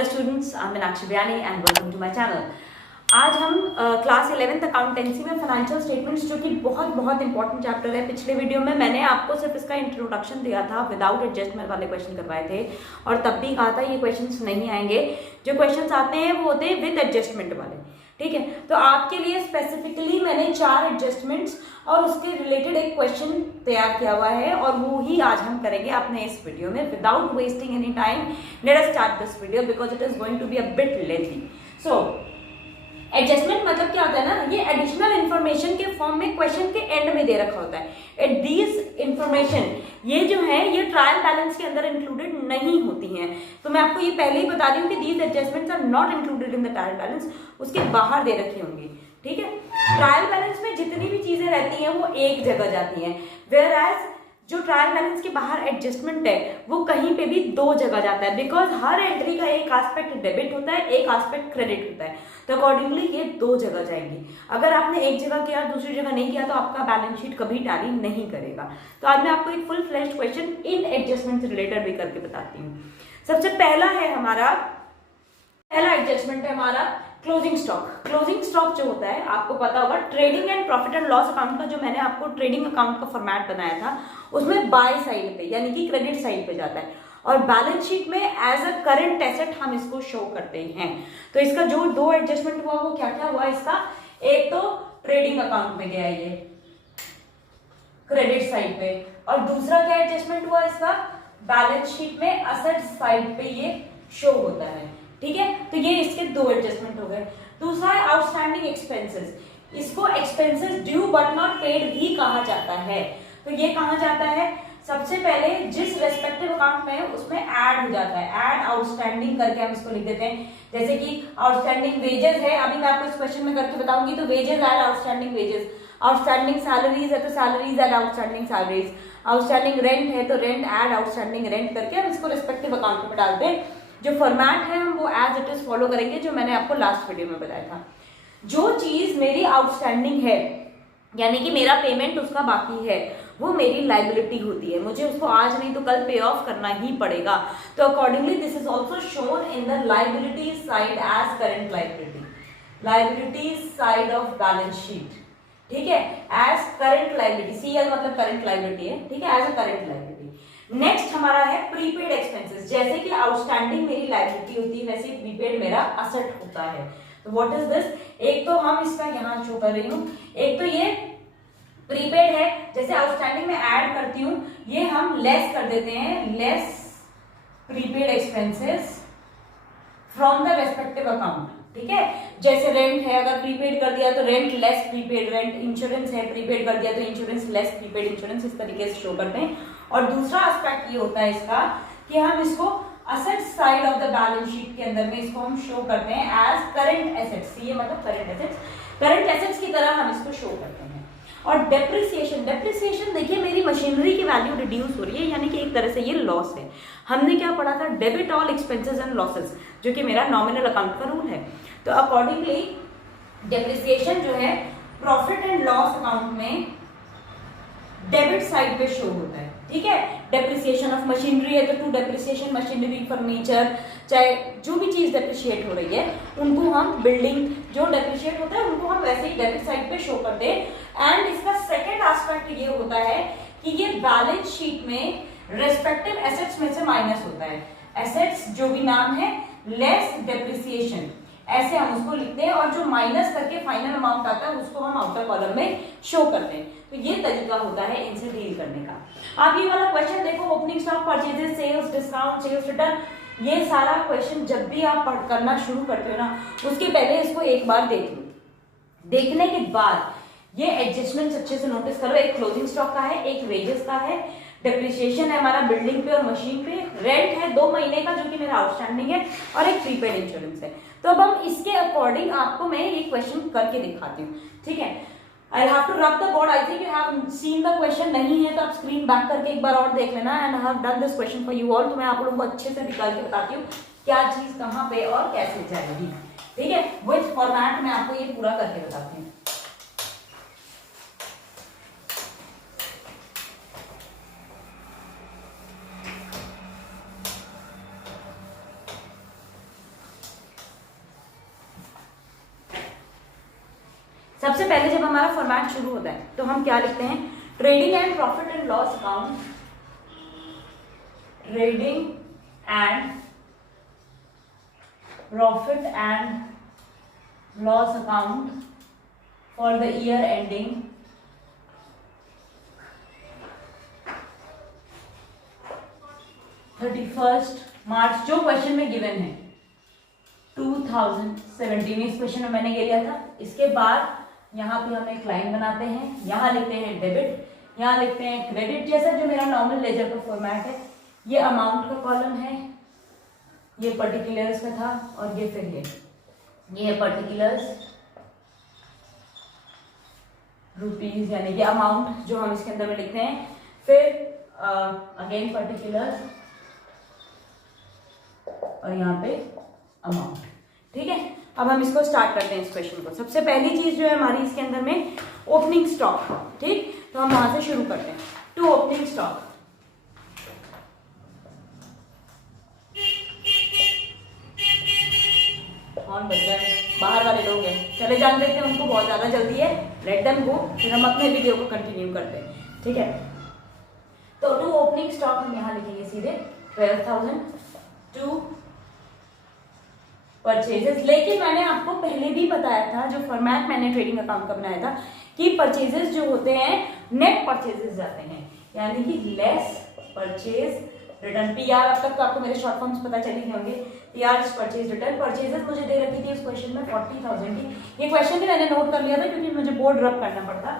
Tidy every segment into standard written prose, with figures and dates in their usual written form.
Hello students, I'm Meenakshi Biani and welcome to my channel. आज हम class 11th accountancy में financial statements जो कि बहुत इंपॉर्टेंट चैप्टर है। पिछले वीडियो में मैंने आपको सिर्फ इसका इंट्रोडक्शन दिया था, विदाउट एडजस्टमेंट वाले क्वेश्चन करवाए थे और तब भी कहा था ये क्वेश्चंस नहीं आएंगे। जो क्वेश्चंस आते हैं वो होते हैं विद एडजस्टमेंट वाले, ठीक है। तो आपके लिए स्पेसिफिकली मैंने 4 एडजस्टमेंट्स और उसके रिलेटेड एक क्वेश्चन तैयार किया हुआ है और वो ही आज हम करेंगे अपने इस वीडियो में। Without wasting any time let us start this video because it is going to be a bit lengthy. So adjustment मतलब क्या होता है ना, ये एडिशनल इंफॉर्मेशन के फॉर्म में क्वेश्चन के एंड में दे रखा होता है। एट दीज इंफॉर्मेशन ये जो है ये ट्रायल बैलेंस के अंदर इंक्लूडेड नहीं होती हैं। तो मैं आपको ये पहले ही बता रही हूँ कि these adjustments are not included in the trial balance, उसके बाहर दे रखी होंगी, ठीक है। ट्रायल बैलेंस में जितनी भी चीजें रहती हैं वो एक जगह जाती हैं, वेयर एज जो ट्रायल बैलेंस के बाहर एडजस्टमेंट है वो कहीं पे भी 2 जगह जाता है, बिकॉज हर एंट्री का एक एस्पेक्ट डेबिट होता है, एक एस्पेक्ट क्रेडिट होता है। तो अकॉर्डिंगली ये 2 जगह जाएंगी। अगर आपने एक जगह किया दूसरी जगह नहीं किया तो आपका बैलेंस शीट कभी टैली नहीं करेगा। तो आज मैं आपको एक full fleshed question in adjustment से रिलेटेड भी करके बताती हूँ। सबसे पहला एडजस्टमेंट है हमारा क्लोजिंग स्टॉक। क्लोजिंग स्टॉक जो होता है आपको पता होगा, trading and profit and loss account का जो मैंने आपको ट्रेडिंग अकाउंट का फॉर्मेट बनाया था उसमें बाय साइड पे यानी कि क्रेडिट साइड पे जाता है और बैलेंस शीट में एज अ करंट एसेट हम इसको शो करते हैं। तो इसका जो 2 एडजस्टमेंट हुआ वो क्या क्या हुआ इसका, एक तो ट्रेडिंग अकाउंट में गया ये क्रेडिट साइड पे, और दूसरा क्या एडजस्टमेंट हुआ इसका, बैलेंस शीट में असेट साइड पे ये शो होता है, ठीक है। तो ये इसके 2 एडजस्टमेंट हो गए। दूसरा है आउटस्टैंडिंग एक्सपेंसेस। इसको expenses due but not paid भी कहा जाता है। तो ये कहा जाता है सबसे पहले जिस रेस्पेक्टिव अकाउंट में है उसमें ऐड हो जाता है, ऐड आउटस्टैंडिंग करके हम इसको लिख देते हैं। जैसे कि आउटस्टैंडिंग वेजेस है, अभी मैं आपको इस क्वेश्चन में करके बताऊंगी। तो wages add outstanding wages, outstanding salaries है तो salaries add outstanding salaries, outstanding rent है तो रेंट ऐड आउटस्टैंडिंग रेंट करके हम इसको रेस्पेक्टिव अकाउंट में डालते हैं। जो फॉर्मेट है हम वो एज इट इज फॉलो करेंगे जो मैंने आपको लास्ट वीडियो में बताया था। जो चीज मेरी आउटस्टैंडिंग है यानी कि मेरा पेमेंट उसका बाकी है वो मेरी लाइबिलिटी होती है, मुझे उसको आज नहीं तो कल पे ऑफ करना ही पड़ेगा। तो accordingly this is also shown in the liability side as current liability, liability side of balance sheet, ठीक है, एज करेंट लाइबिलिटी। सीएल मतलब करेंट लाइबिलिटी है, ठीक है, as a current liability. Next हमारा है प्रीपेड एक्सपेंसेस। जैसे कि आउटस्टैंडिंग मेरी लाइबिलिटी होती है वैसे प्रीपेड मेरा असेट होता है। तो व्हाट इज दिस, एक तो हम इसका यहाँ शो कर रही हूँ, एक तो ये प्रीपेड है, जैसे आउटस्टैंडिंग में ऐड करती हूँ ये हम लेस कर देते हैं, less prepaid expenses from the respective account, ठीक है। जैसे रेंट है, अगर प्रीपेड कर दिया तो rent less prepaid rent, insurance है प्रीपेड कर दिया तो इंश्योरेंस लेस प्रीपेड इंश्योरेंस, इस तरीके से शो करते हैं। और दूसरा एस्पेक्ट ये होता है इसका कि हम इसको asset side of the balance sheet के अंदर में इसको हम शो करते हैं एज करंट एसेट्स। ये मतलब करंट एसेट्स, करंट एसेट्स की तरह हम इसको शो करते हैं। और डेप्रिसिएशन, डेप्रिसिएशन देखिए मेरी मशीनरी की वैल्यू रिड्यूस हो रही है यानी कि एक तरह से ये लॉस है। हमने क्या पढ़ा था, debit all expenses and losses, जो कि मेरा नॉमिनल अकाउंट का रूल है। तो अकॉर्डिंगली डेप्रिसिएशन जो है प्रॉफिट एंड लॉस अकाउंट में डेबिट साइड पे शो होता है, ठीक है। डेप्रिसिएशन ऑफ मशीनरी है तो टू डेप्रिसिएशन मशीनरी, फर्नीचर, चाहे जो भी चीज डेप्रिशिएट हो रही है उनको हम, बिल्डिंग जो डेप्रिशिएट होता है उनको हम वैसे ही डेबिट साइड पे शो करते हैं। एंड इसका सेकेंड एस्पेक्ट ये होता है कि ये बैलेंस शीट में रेस्पेक्टिव एसेट्स में से माइनस होता है। एसेट्स जो भी नाम है लेस डेप्रिसिएशन, ऐसे हम उसको लिखते हैं और जो माइनस करके फाइनल अमाउंट आता है उसको हम आउटर कॉलम में शो करते हैं। तो ये तरीका होता है इनसे डील करने का। आप ये वाला क्वेश्चन देखो, opening stock, purchases, sales, discount, sales return, ये सारा क्वेश्चन जब भी आप पढ़ करना शुरू करते हो ना उसके पहले इसको एक बार देख लो। देखने के बाद ये एडजस्टमेंट अच्छे से नोटिस करो। एक क्लोजिंग स्टॉक का है, एक वेजेस का है, डेप्रिसिएशन है हमारा बिल्डिंग पे और मशीन पे, रेंट है 2 महीने का जो कि मेरा आउटस्टैंडिंग है, और एक प्रीपेड इंश्योरेंस है। तो अब हम इसके अकॉर्डिंग आपको मैं ये क्वेश्चन करके दिखाती हूँ, ठीक है। I have to rub the board, I think you have seen the question, नहीं है तो आप स्क्रीन बैक करके एक बार और देख लेना। And I have done this question for you all. तो मैं आप लोगों को अच्छे से निकाल के बताती हूँ क्या चीज कहाँ पे और कैसे जाएगी, ठीक है। विथ फॉर्मेट में आपको ये पूरा करके बताती हूँ। सबसे पहले जब हमारा फॉर्मेट शुरू होता है तो हम क्या लिखते हैं, trading and profit and loss account, trading and profit and loss account for the year ending 31 मार्च, जो क्वेश्चन में गिवन है 2017, इस क्वेश्चन में मैंने ये लिया था। इसके बाद यहाँ पे हम एक लाइन बनाते हैं, यहाँ लिखते हैं डेबिट, यहाँ लिखते हैं क्रेडिट, जैसा जो मेरा नॉर्मल लेजर का फॉर्मेट है। ये अमाउंट का कॉलम है, ये पर्टिकुलर्स में था, और ये फिर ये है पर्टिकुलर्स रुपीज, यानी कि अमाउंट जो हम इसके अंदर में लिखते हैं। फिर अगेन पर्टिकुलर्स और यहाँ पे अमाउंट। ठीक है, अब हम इसको स्टार्ट करते हैं इस क्वेश्चन को। सबसे पहली चीज जो है हमारी इसके अंदर में ओपनिंग स्टॉक। ठीक, तो हम वहां से शुरू करते हैं। टू ओपनिंग स्टॉक, कौन बच गए, बाहर वाले लोग हैं, चले जान देते हैं उनको, बहुत ज्यादा जल्दी है, लेट देम गो, फिर हम अपने वीडियो को कंटिन्यू करते हैं। ठीक है, तो टू ओपनिंग स्टॉक हम यहाँ लिखेंगे सीधे 12,000 टू परचेजेस। लेकिन मैंने आपको पहले भी बताया था, जो फॉर्मेट मैंने ट्रेडिंग अकाउंट का बनाया था, कि परचेजेस जो होते हैं नेट परचेजेस जाते हैं, यानी कि लेस परचेज रिटर्न, पीआर। अब तक तो आपको मेरे शॉर्ट फॉर्म्स पता चले ही होंगे, पीआर परचेज रिटर्न। परचेजेस मुझे दे रखी थी इस क्वेश्चन में 40,000 की। ये क्वेश्चन भी मैंने नोट कर लिया था क्योंकि मुझे बोर्ड रब करना पड़ता।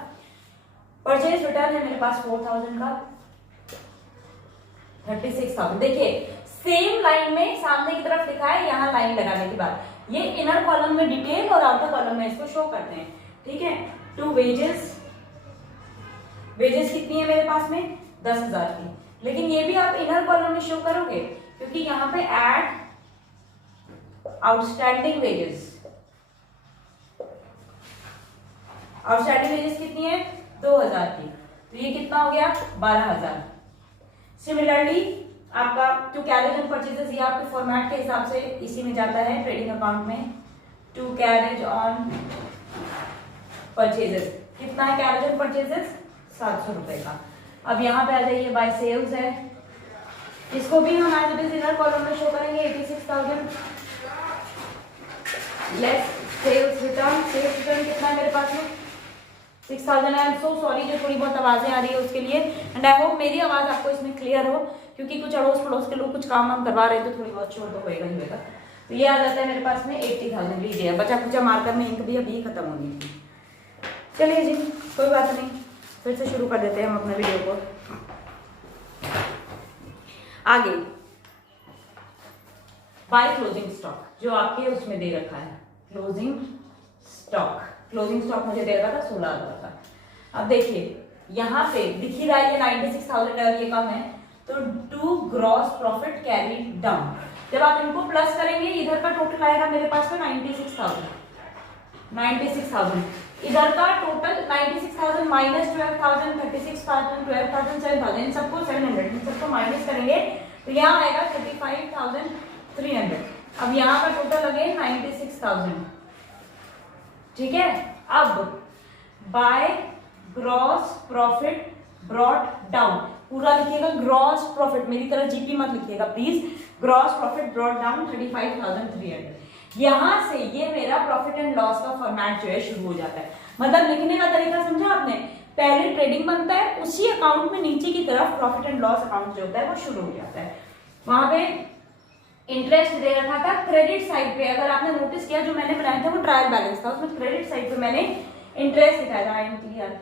परचेज रिटर्न है मेरे पास 4,000 का, 36,000। देखिए सेम लाइन में सामने की तरफ लिखा है, यहाँ लाइन लगाने के बाद ये इनर कॉलम में डिटेल और आउटर कॉलम में इसको शो करते हैं। ठीक है, टू वेजेस, वेजेस कितनी है मेरे पास में 10,000 की, लेकिन ये भी आप इनर कॉलम में शो करोगे क्योंकि यहाँ पे add outstanding wages, outstanding wages कितनी है 2,000 की, तो ये कितना हो गया 12,000। सिमिलरली आपका टू कैरेज ऑन परचेजेस, ये आपके फॉर्मेट के हिसाब से इसी में जाता है ट्रेडिंग अकाउंट में। टू कैरेज ऑन परचेजेस कितना है, कैरेज ऑन परचेजेस 700 रुपए का। अब यहाँ पे आ जाइए, बाय सेल्स है, इसको भी हम as it is inner column में शो करेंगे 86,000 less sales return. Sales return कितना है मेरे पास में 6,000। आई एम सो सॉरी जो थोड़ी बहुत आवाजें आ रही है उसके लिए, एंड आई होप मेरी आवाज आपको इसमें क्लियर हो, क्योंकि कुछ अड़ोस पड़ोस के लोग कुछ काम वाम करवा रहे हैं तो थोड़ी बहुत शोर तो होएगा ही होगा। तो ये आ जाता है मेरे पास में 80,000। लीजिए, बचा कुचा मार्कर में इंक भी अभी खत्म होनी थी। चलिए जी, कोई बात नहीं, फिर से शुरू कर देते हैं हम अपने वीडियो को आगे। बाय क्लोजिंग स्टॉक जो आपके उसमें दे रखा है, क्लोजिंग स्टॉक, क्लोजिंग स्टॉक मुझे दे रखा था 16,000 का। अब देखिए यहाँ पे दिख ही रहा है ये 96,000 है, ये कम है, तो to gross profit carry down. जब आप इनको प्लस करेंगे इधर का टोटल आएगा मेरे पास में 96,000, 96,000 इधर का टोटल 96,000 माइनस 12,000, 36,000, 12,000, 7,000, इन सबको 700, इन सबको माइनस करेंगे तो यहाँ आएगा 35,300। अब यहाँ का टोटल अगेन 96,000। ठीक है, अब by gross profit brought down, पूरा लिखिएगा ग्रॉस प्रॉफिट, मेरी तरह जीपी मत लिखिएगा please. Gross profit brought down 35,300। यहां से ये मेरा प्रॉफिट एंड लॉस का फॉर्मेट जो है शुरू हो जाता है। मतलब लिखने का तरीका समझा आपने, पहले ट्रेडिंग बनता है, उसी अकाउंट में नीचे की तरफ प्रॉफिट एंड लॉस अकाउंट जो होता है वो शुरू हो जाता है। वहां पे इंटरेस्ट दे रखा था क्रेडिट साइड पे, अगर आपने नोटिस किया जो मैंने बनाया था वो ट्रायल बैलेंस था, उसमें क्रेडिट साइड पे मैंने इंटरेस्ट दिखाया था। I am clear?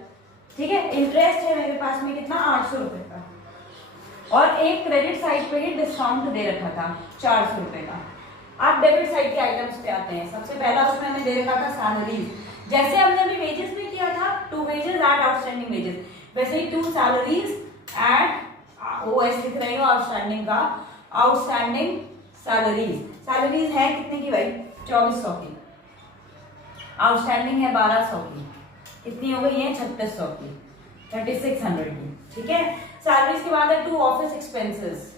ठीक है, इंटरेस्ट है मेरे पास में कितना 800 रुपए का, और एक क्रेडिट साइड पे ही डिस्काउंट दे रखा था 400 रुपए का। आप डेबिट साइड के आइटम्स पे आते हैं। सबसे पहला उसमें हमें दे रखा था सैलरीज, जैसे हमने अभी वेजेस में किया था, to wages at outstanding wages, वैसे ही टू सैलरीज एट ओएस लिख रही हूँ आउटस्टैंडिंग का, आउटस्टैंडिंग सैलरीज। सैलरीज है कितने की भाई 2400 की, आउटस्टैंडिंग है 1200 की, कितनी हो गई है 3600 की, 3600 की। ठीक है, सैलरीज के बाद है to office expenses.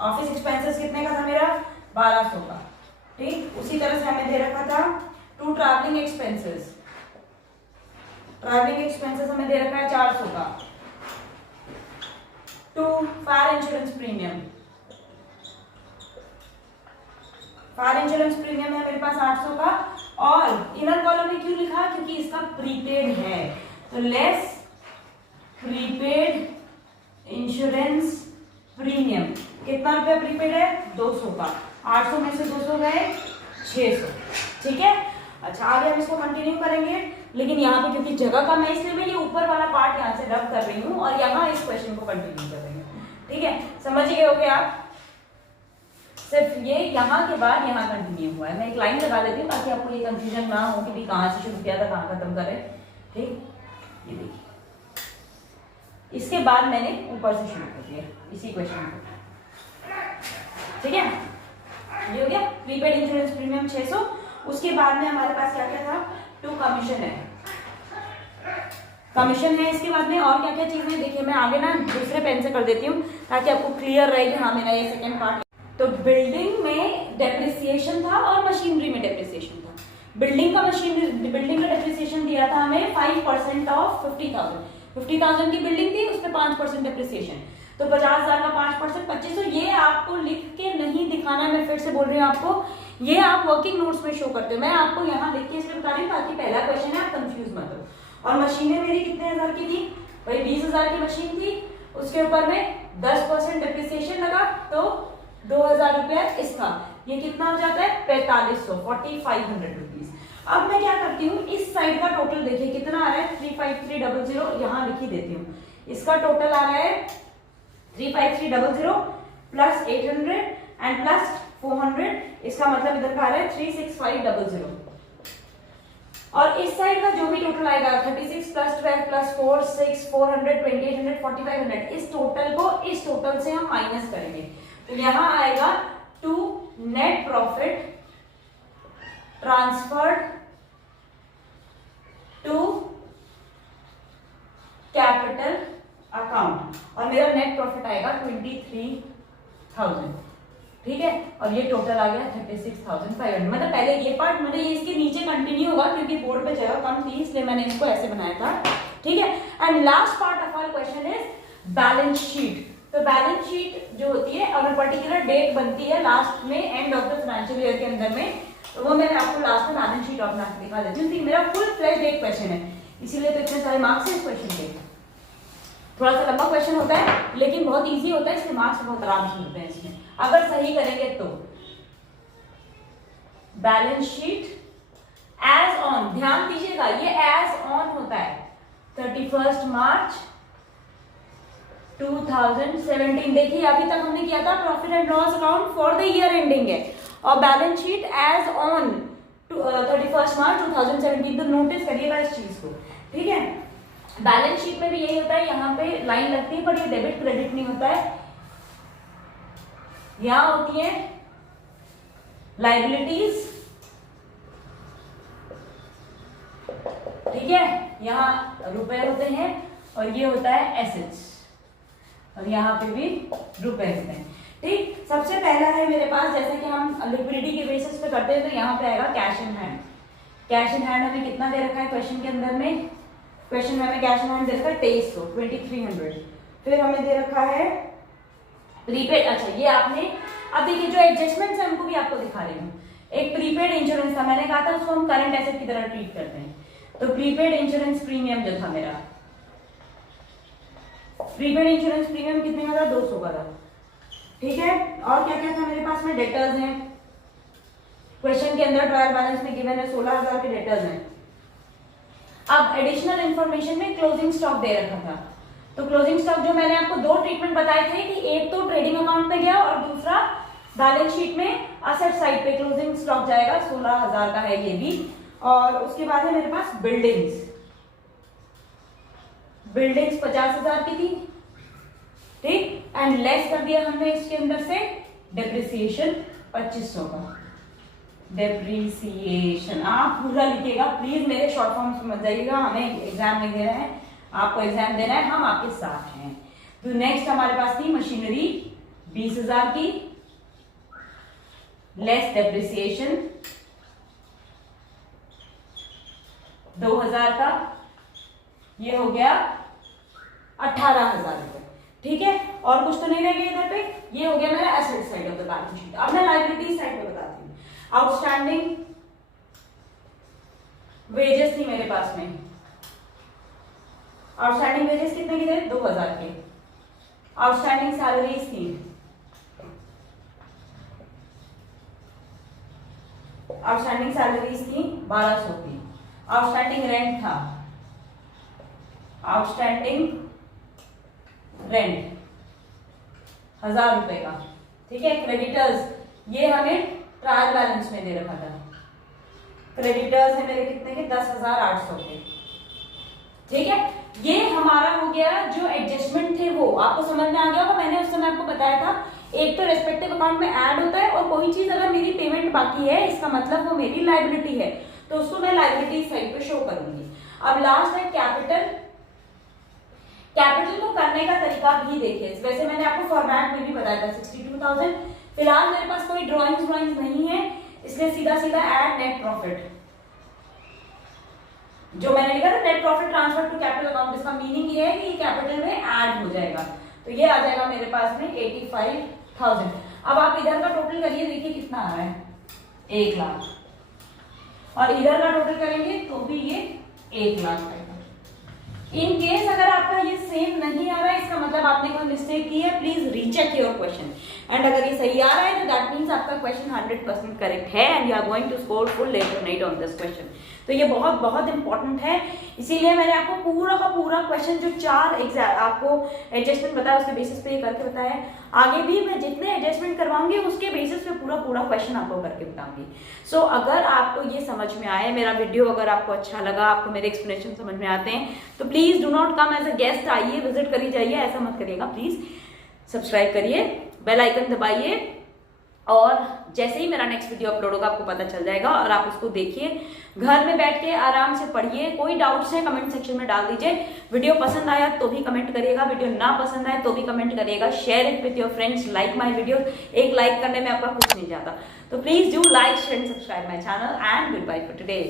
Office expenses कितने का था मेरा 1200 का। ठीक, उसी तरह से हमें दे रखा था to travelling expenses, travelling expenses हमें दे रखा है 400 का। To fire insurance premium, fire insurance premium है मेरे पास 800 का। और इनर कॉलम में क्यों लिखा, क्योंकि इसका प्रीपेड है, तो लेस प्रीपेड इंश्योरेंस प्रीमियम। कितना रुपया प्रीपेड है, 200 का। 800 में से 200 गए 600, ठीक है। अच्छा, आगे हम इसको कंटिन्यू करेंगे, लेकिन यहाँ पे क्योंकि जगह कम है इसलिए मैं ये ऊपर वाला पार्ट यहाँ से रब कर रही हूँ और यहाँ इस क्वेश्चन को कंटिन्यू करेंगे, ठीक है। समझ गए होगे आप, सिर्फ ये यहाँ के बाद यहाँ कंटिन्यू हुआ है। मैं एक लाइन लगा देती हूँ ताकि आपको ये कंफ्यूजन ना हो कि भी कहाँ से शुरू किया था कहाँ खत्म करें, ठीक। ये देखिए, इसके बाद मैंने ऊपर से शुरू कर दिया इसी क्वेश्चन को, ठीक है। ये हो गया प्रीपेड इंश्योरेंस प्रीमियम 600। उसके बाद में हमारे पास क्या क्या था, टू कमीशन है, कमीशन है। इसके बाद में और क्या क्या चीजें, देखिए मैं आगे ना दूसरे पेन से कर देती हूँ ताकि आपको क्लियर रहे कि हाँ मेरा ये सेकेंड पार्ट। तो बिल्डिंग में डेप्रिसिएशन था और मशीनरी में डेप्रिसिएशन था। बिल्डिंग का डेप्रिसिएशन दिया था हमें 5% ऑफ 50,000 की बिल्डिंग थी, उस पर 5% डेप्रिसिएशन, तो 50,000 का 5% 2500। ये आपको लिख के नहीं दिखाना, मैं फिर से बोल रही हूँ आपको, ये आप वर्किंग नोट्स में शो करते हो। मैं आपको यहाँ लिख के इसलिए बता रही हूँ ताकि पहला क्वेश्चन है आप कंफ्यूज मत हो। और मशीनें मेरी कितने हजार की थी भाई, 20,000 की मशीन थी, उसके ऊपर में 10% डेप्रिसिएशन लगा तो 2,000 रुपया इसका, ये कितना हो जाता है 4500, 4500 रुपीज। अब मैं क्या करती हूँ, इस साइड का टोटल देखिए कितना आ रहा है 35300, यहाँ लिख ही देती हूँ। इसका टोटल आ रहा है 35300 प्लस 800 एंड प्लस 400, इसका मतलब इधर का आ रहा है 36500। और इस साइड का जो भी टोटल आएगा 36 प्लस 12 प्लस 4 6 400 2800 4500, इस टोटल को इस टोटल से हम माइनस करेंगे, तो यहां आएगा to net profit transferred to capital account, और मेरा नेट प्रॉफिट आएगा 23,000, ठीक है। और ये टोटल आ गया 36,500। मतलब पहले ये पार्ट मैंने ये इसके नीचे कंटिन्यू होगा क्योंकि बोर्ड पे जगह कम थी इसलिए मैंने इसको ऐसे बनाया था, ठीक है। And last part of our question is balance sheet. तो बैलेंस शीट जो होती है और पर्टिकुलर डेट बनती है लास्ट में, end of the financial year के अंदर में, तो वो मैं आपको लास्ट में बैलेंस शीट अपना दिखा देती हूँ। मेरा फुल फ्लेज एक क्वेश्चन है, इसीलिए तो इतने सारे मार्क्स है इस क्वेश्चन के। थोड़ा सा लंबा क्वेश्चन होता है लेकिन बहुत इजी होता है, इसलिए मार्क्स बहुत आराम से मिलते हैं इसमें अगर सही करेंगे तो। बैलेंस शीट एज ऑन, ध्यान दीजिएगा ये एज ऑन होता है 31 मार्च 2017। देखिए अभी तक हमने किया था profit and loss account for the year ending है, और बैलेंस शीट एज ऑन 31 मार्च 2017। तो नोटिस करिएगा इस चीज को, ठीक है। बैलेंस शीट में भी यही होता है, यहाँ पे लाइन लगती है पर ये डेबिट क्रेडिट नहीं होता है, यहां होती है लाइबिलिटीज, ठीक है, यहाँ रुपए होते हैं, और ये होता है एसेट्स, और यहाँ पे भी रुपए होते हैं, ठीक। सबसे पहला है मेरे पास, जैसे कि हम लिक्विडिटी के बेसिस पे करते हैं, तो यहाँ पे आएगा cash in hand. Cash in hand हमें कितना दे रखा है क्वेश्चन के अंदर में, क्वेश्चन में हमें कैश इन हैंड दे रखा है 2300। फिर हमें दे रखा है प्रीपेड, अच्छा ये आपने, अब देखिए जो एडजस्टमेंट्स है उनको भी आपको दिखा रही हूँ। एक प्रीपेड इंश्योरेंस था, मैंने कहा था उसको हम करंट एसेट की तरह ट्रीट करते हैं, तो प्रीपेड इंश्योरेंस प्रीमियम जो था मेरा, प्रीपेड इंश्योरेंस प्रीमियम कितने का था 200 का था, ठीक है। और क्या क्या था मेरे पास में, डेटर्स हैं, क्वेश्चन के अंदर ट्रायल बैलेंस में गिवन है 16,000 के डेटर्स हैं। अब एडिशनल इंफॉर्मेशन में क्लोजिंग स्टॉक दे रखा था, तो क्लोजिंग स्टॉक जो मैंने आपको दो ट्रीटमेंट बताए थे कि एक तो ट्रेडिंग अकाउंट में गया और दूसरा बैलेंस शीट में असेट साइड पे क्लोजिंग स्टॉक जाएगा, 16,000 का है ये भी। और उसके बाद है मेरे पास बिल्डिंग्स, बिल्डिंग्स 50,000 की थी, ठीक, एंड लेस कर दिया हमने इसके अंदर से डेप्रिसिएशन 2500 का। डेप्रिसिएशन आप पूरा लिखिएगा प्लीज, मेरे शॉर्ट फॉर्म समझ जाइएगा, हमें एग्जाम नहीं दे रहे हैं, आपको एग्जाम देना है, हम आपके साथ हैं। तो नेक्स्ट हमारे पास थी मशीनरी 20,000 की, लेस डेप्रिसिएशन ये हो गया 18,000 रुपए। ठीक है, और कुछ तो नहीं रह गया इधर पे। ये हो गया मेरा asset side of the balance sheet. अब मैं लायबिलिटी साइड पे बताती हूँ। आउटस्टैंडिंग वेजेस थी मेरे पास में। आउटस्टैंडिंग वेजेस कितने की थे? 2,000 के। आउटस्टैंडिंग सैलरीज थी, आउटस्टैंडिंग सैलरीज थी 1,200 की। आउटस्टैंडिंग रेंट था, आउटस्टैंडिंग रेंट 1,000 रुपए का। ठीक है, क्रेडिटर्स ये हमें ट्रायल बैलेंस में दे रखा था। क्रेडिटर्स है मेरे कितने के? 10,800 के। ठीक है, ये हमारा हो गया जो एडजस्टमेंट थे वो आपको समझ में आ गया होगा। मैंने उस समय आपको बताया था, एक तो रेस्पेक्टिव अकाउंट में ऐड होता है और कोई चीज अगर मेरी पेमेंट बाकी है इसका मतलब वो मेरी लायबिलिटी है, तो उसको मैं लायबिलिटी साइड पे शो करूंगी। अब लास्ट है कैपिटल। कैपिटल को करने का तरीका भी देखिए, वैसे मैंने आपको फॉर्मेट में भी बताया था 62,000। फिलहाल मेरे पास कोई ड्रॉइंग्स नहीं है, इसलिए सीधा सीधा ऐड नेट प्रॉफिट जो मैंने लिखा था, net profit transfer to capital account. इसका मीनिंग ये है कि कैपिटल में ऐड हो जाएगा, तो ये आ जाएगा मेरे पास में 85,000। अब आप इधर का टोटल करिए, देखिए कितना आ रहा है, 1 लाख, और इधर का टोटल करेंगे तो भी ये 1 लाख आएगा। इन केस अगर आपका ये सेम नहीं आ रहा है, इसका मतलब आपने कोई मिस्टेक की है, please recheck your question. And अगर ये सही आ रहा है तो दैट मीन्स आपका क्वेश्चन 100% करेक्ट है and you are going to score full letter night on this question. तो ये बहुत बहुत इंपॉर्टेंट है, इसीलिए मैंने आपको पूरा का पूरा क्वेश्चन जो 4 आपको एडजस्टमेंट बताया उसके बेसिस पे करके बताया। आगे भी मैं जितने एडजस्टमेंट करवाऊंगी उसके बेसिस पे पूरा क्वेश्चन आपको करके बताऊंगी। सो अगर आपको ये समझ में आए, मेरा वीडियो अगर आपको अच्छा लगा, आपको मेरे एक्सप्लेनेशन समझ में आते हैं, तो please do not come as a guest, आइए विजिट करिए जाइए, ऐसा मत करिएगा प्लीज। सब्सक्राइब करिए, बेल आइकन दबाइए, और जैसे ही मेरा नेक्स्ट वीडियो अपलोड होगा आपको पता चल जाएगा और आप उसको देखिए, घर में बैठ के आराम से पढ़िए। कोई डाउट्स है कमेंट सेक्शन में डाल दीजिए। वीडियो पसंद आया तो भी कमेंट करिएगा, वीडियो ना पसंद आए तो भी कमेंट करिएगा। Share it with your friends, like my video. एक लाइक करने में आपका कुछ नहीं जाता, तो please do like, share and subscribe my channel and goodbye for today.